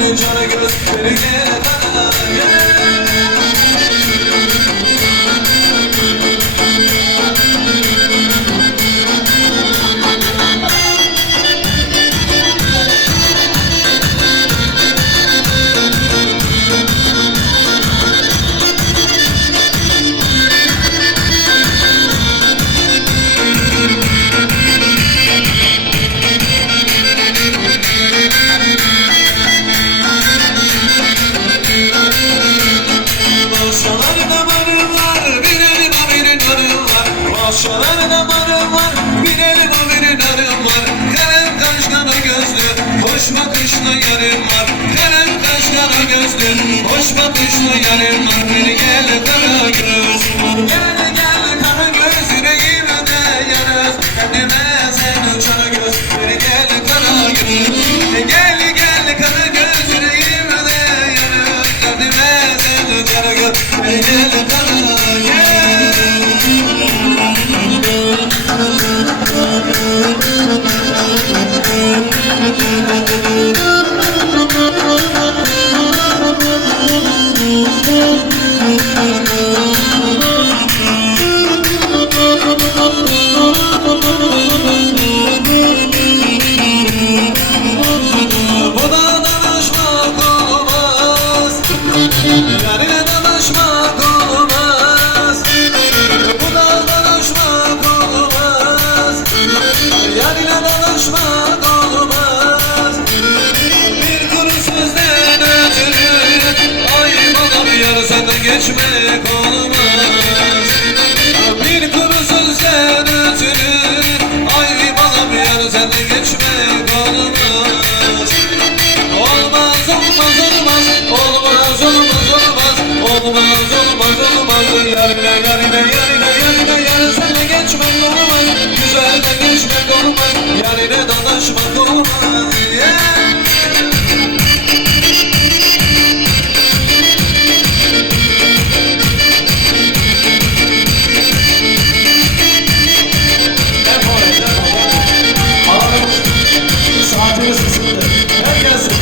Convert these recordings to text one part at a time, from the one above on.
seni cara göz beni gel bana gel. Başkalarına marım var, bir elim o bir narım var. Kalem kaş kara gözlü, hoş bakışlı yarım var. Kalem kaş kara gözlü, hoş bakışlı yarım var. Beni gel kara göz, gel gel kara göz, yüreğimde yarız. Kendime sen kara göz, beni gel kara göz. Gel gel kara göz, yüreğimde yarız. Kendime sen kara göz, beni gel kara göz. Yarine danışmak olmaz, bu da danışmak olmaz. Yarine danışmak olmaz, bir kuru sözden ötürü. Ay bana bir yarı senden geçmek olmaz. Bir kuru sözden ötürü, ay bana bir yarı senden geçmek olmaz. Olmaz olmaz olmaz, olmaz olmaz olmaz. Olmaz olmaz olmaz. Yarine sana geçmek olmaz. Güzelden geçmek olmaz. Yarine danışmak olmaz. Saatimiz kısıtlı. Her gelsin.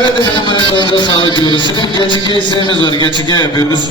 Evet efendim, ayaklarınıza sağlık diyoruz. Şimdi gerçek isteğimiz var. Gerçek yapıyoruz.